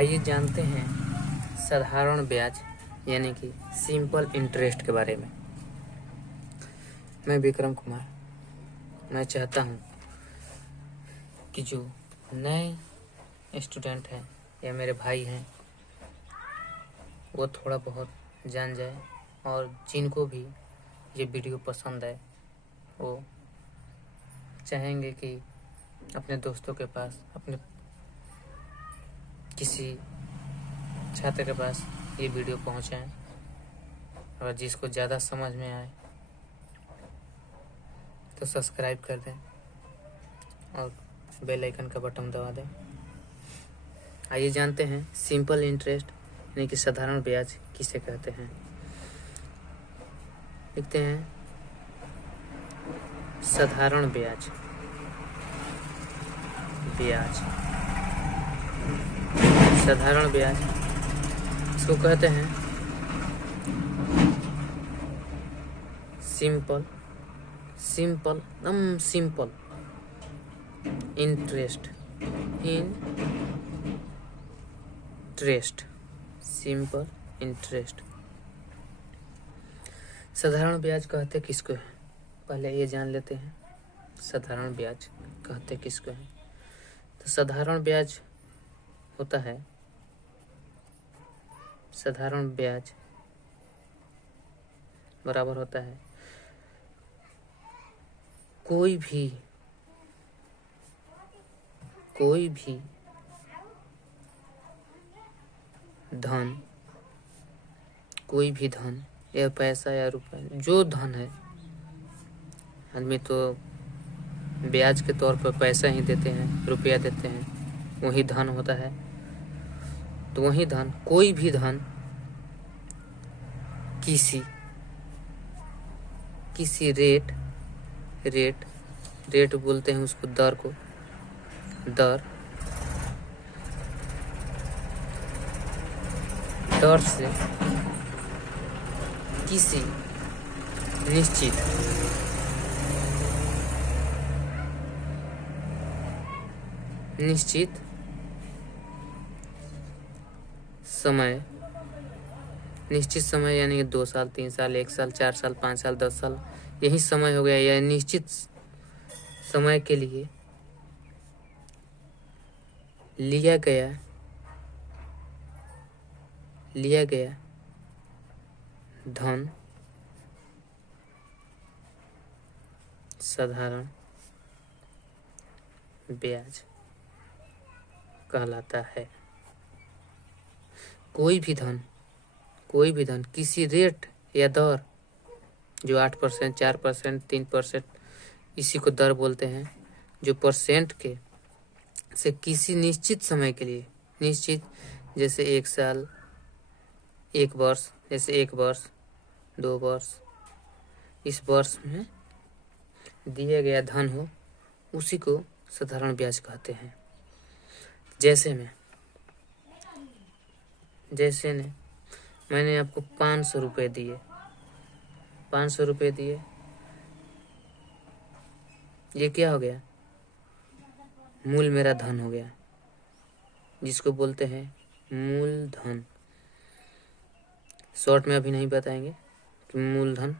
आइए जानते हैं साधारण ब्याज यानी कि सिंपल इंटरेस्ट के बारे में। मैं विक्रम कुमार। मैं चाहता हूँ कि जो नए स्टूडेंट हैं या मेरे भाई हैं वो थोड़ा बहुत जान जाए, और जिनको भी ये वीडियो पसंद है वो चाहेंगे कि अपने दोस्तों के पास, अपने किसी छात्र के पास ये वीडियो पहुंचाएं, और जिसको ज़्यादा समझ में आए तो सब्सक्राइब कर दें और बेल आइकन का बटन दबा दें। आइए जानते हैं सिंपल इंटरेस्ट यानी कि साधारण ब्याज किसे कहते हैं। लिखते हैं साधारण ब्याज। साधारण ब्याज इसको कहते हैं सिंपल इंटरेस्ट सिंपल इंटरेस्ट। साधारण ब्याज कहते किसको है, पहले ये जान लेते हैं। साधारण ब्याज कहते किसको है? तो साधारण ब्याज होता है, साधारण ब्याज बराबर होता है कोई भी धन या पैसा या रुपए, जो धन है। आदमी तो ब्याज के तौर पर पैसा ही देते हैं, रुपया देते हैं, वही धन होता है। तो वही धन, कोई भी धन किसी रेट बोलते हैं उसको, दर को, दर से किसी निश्चित समय यानी कि 2 साल, 3 साल, 1 साल, 4 साल, 5 साल, 10 साल, यही समय हो गया। या निश्चित समय के लिए लिया गया धन साधारण ब्याज कहलाता है। कोई भी धन किसी रेट या दर, जो 8%, 4%, 3%, इसी को दर बोलते हैं, जो परसेंट के से किसी निश्चित समय के लिए, जैसे 1 साल, 1 वर्ष, जैसे 1 वर्ष, 2 वर्ष, इस वर्ष में दिया गया धन हो, उसी को साधारण ब्याज कहते हैं। जैसे मैंने आपको 500 रुपये दिए, ये क्या हो गया? मूल मेरा धन हो गया, जिसको बोलते हैं मूलधन। शॉर्ट में अभी नहीं बताएंगे कि मूलधन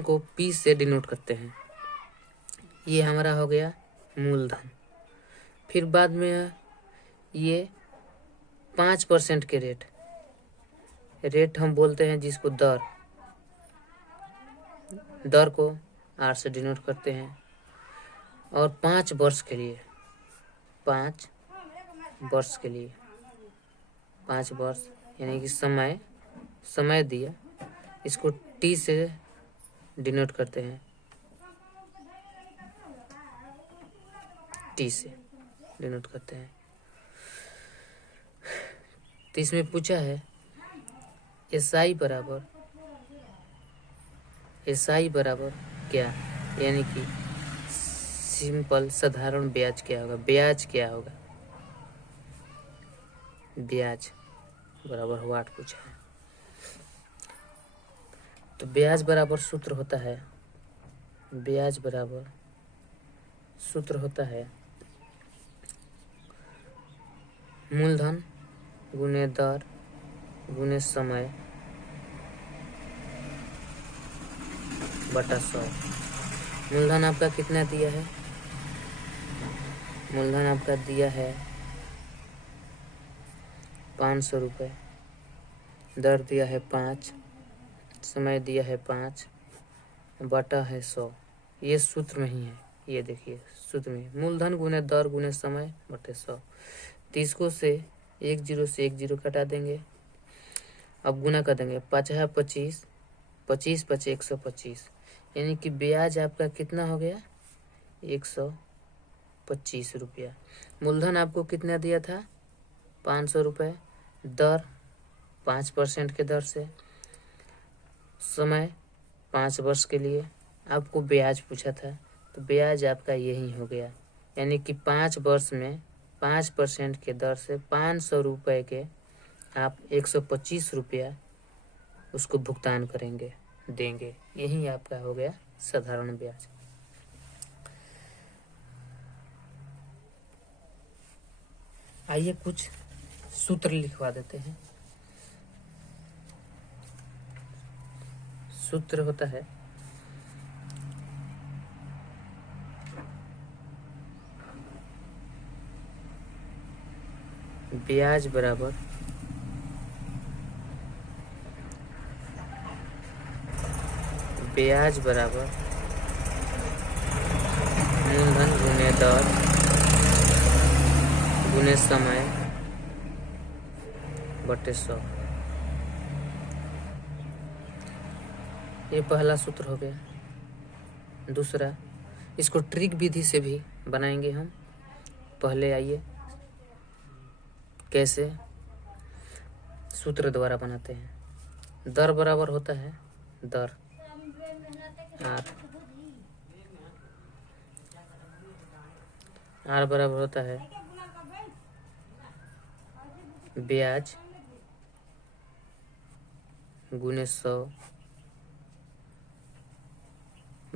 को P से डिनोट करते हैं। ये हमारा हो गया मूलधन। फिर बाद में ये 5% के रेट हम बोलते हैं, जिसको दर को R से डिनोट करते हैं। और 5 वर्ष के लिए 5 वर्ष यानी कि समय दिया, इसको T से डिनोट करते हैं, तो इसमें पूछा है SI बराबर क्या, यानी कि सिंपल साधारण ब्याज क्या होगा, ब्याज बराबर 8 पूछा है। तो ब्याज बराबर सूत्र होता है मूलधन गुने दर गुने समय बटा 100। मूलधन आपका कितना दिया है? मूलधन आपका दिया है 500 रुपये, दर दिया है 5, समय दिया है 5, बटा है 100। ये सूत्र में ही है, ये देखिए सूत्र में मूलधन गुने दर गुने समय बटे 100। 30 से 1 जीरो से 1 जीरो कटा देंगे, अब गुना कर देंगे। 5 है 25, 25 पचे 125, यानी कि ब्याज आपका कितना हो गया? 125 रुपया। मूलधन आपको कितना दिया था? 500 रुपये, दर 5% के दर से, समय 5 वर्ष के लिए, आपको ब्याज पूछा था तो ब्याज आपका यही हो गया, यानी कि 5 वर्ष में 5% के दर से 500 रुपये के आप 125 रुपया उसको भुगतान करेंगे, देंगे। यही आपका हो गया साधारण ब्याज। आइए कुछ सूत्र लिखवा देते हैं। सूत्र होता है ब्याज बराबर मूलधन गुने दर गुने समय बटे 100। ये पहला सूत्र हो गया। दूसरा, इसको ट्रिक विधि से भी बनाएंगे हम। पहले आइए कैसे सूत्र द्वारा बनाते हैं। दर बराबर होता है दर आर बराबर होता है ब्याज गुने 100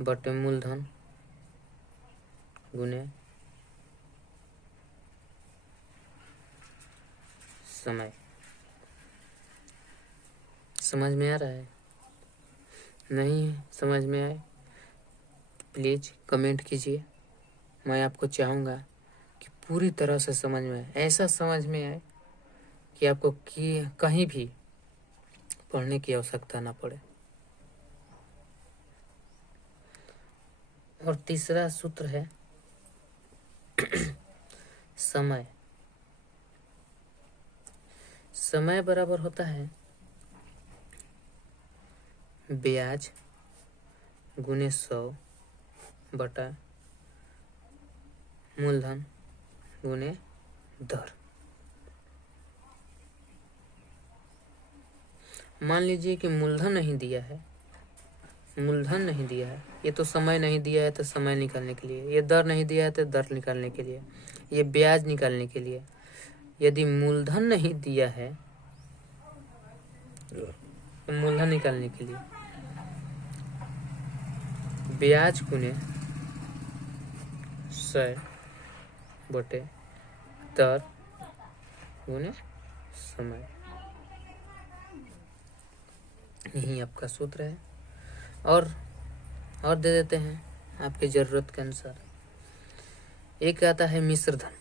बटे मूलधन गुने समय। समझ में आ रहा है? नहीं समझ में आए प्लीज कमेंट कीजिए। मैं आपको चाहूँगा कि पूरी तरह से समझ में आए, ऐसा समझ में आए कि आपको कहीं भी पढ़ने की आवश्यकता ना पड़े। और तीसरा सूत्र है समय बराबर होता है ब्याज गुने 100 बटा मूलधन गुने दर। मान लीजिए कि मूलधन नहीं दिया है, ये तो समय नहीं दिया है तो समय निकालने के लिए, ये दर नहीं दिया है तो दर निकालने के लिए, ये ब्याज निकालने के लिए। यदि मूलधन नहीं दिया है तो मूलधन निकालने के लिए ब्याज गुने 100 बटे दर गुने समय। यही आपका सूत्र है। और दे देते हैं आपके जरूरत के अनुसार। एक आता है मिश्र धन।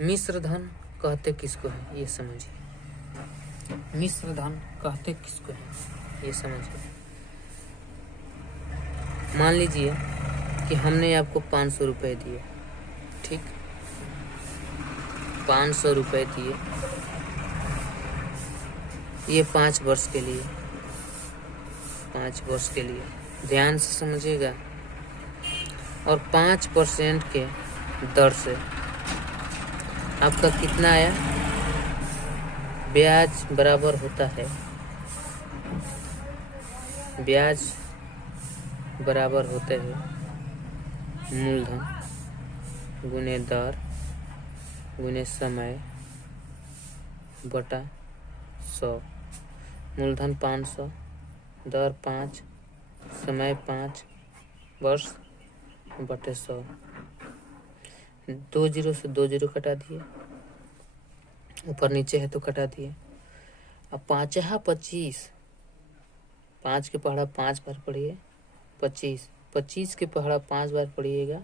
मिश्र धन कहते किसको है ये समझिए। मिश्र धन कहते किसको है ये समझिए। मान लीजिए कि हमने आपको 500 रुपये दिए, ठीक, 500 रुपये दिए, ये 5 वर्ष के लिए, 5 वर्ष के लिए ध्यान से समझिएगा। और 5% के दर से आपका कितना आया? ब्याज बराबर होता है मूलधन गुने दर गुने समय बटा 100। मूलधन 500, दर 5, समय 5 वर्ष बटे 100। 2 जीरो से 2 जीरो कटा दिए, ऊपर नीचे है तो कटा दिए। अब 5×25, 5 के पहाड़ा 5 बार पढ़िए, 25, 25 के पहाड़ा 5 बार पढ़िएगा,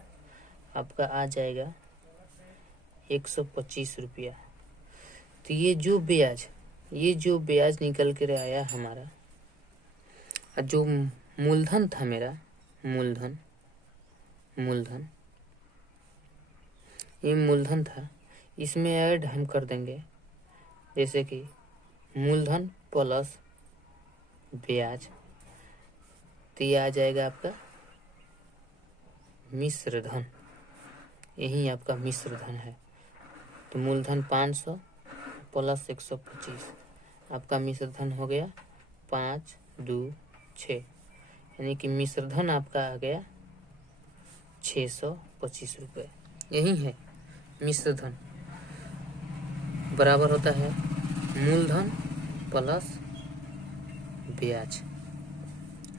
आपका आ जाएगा 125 रुपया। तो ये जो ब्याज निकल कर आया हमारा, जो मूलधन था मेरा, मूलधन ये मूलधन था, इसमें ऐड हम कर देंगे, जैसे कि मूलधन प्लस ब्याज, तो ये आ जाएगा आपका मिश्र धन। यही आपका मिश्र धन है। तो मूलधन 500 प्लस 125, आपका मिश्र धन हो गया 5, 2, 6, यानी कि मिश्र धन आपका आ गया 625 रुपये। यही है मिश्र धन, बराबर होता है मूलधन प्लस ब्याज,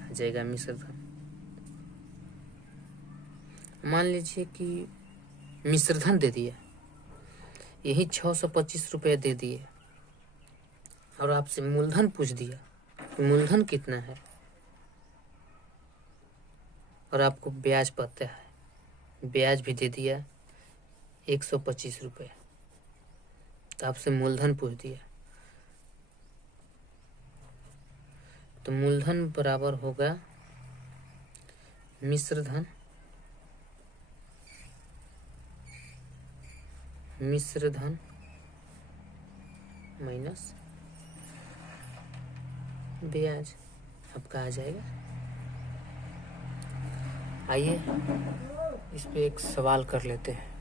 आ जाएगा मिश्र धन। मान लीजिए कि मिश्र धन दे दिया, यही 625 रुपये दे दिए, और आपसे मूलधन पूछ दिया कि मूलधन कितना है, और आपको ब्याज पता है, ब्याज भी दे दिया 125 रुपये, तो आपसे मूलधन पूछ दिया, तो मूलधन बराबर होगा मिश्र धन माइनस ब्याज, आपका आ जाएगा। आइए इस पे एक सवाल कर लेते हैं।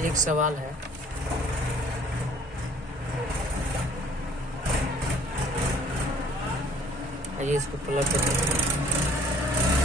एक सवाल है, आइए इसको पलट करते हैं।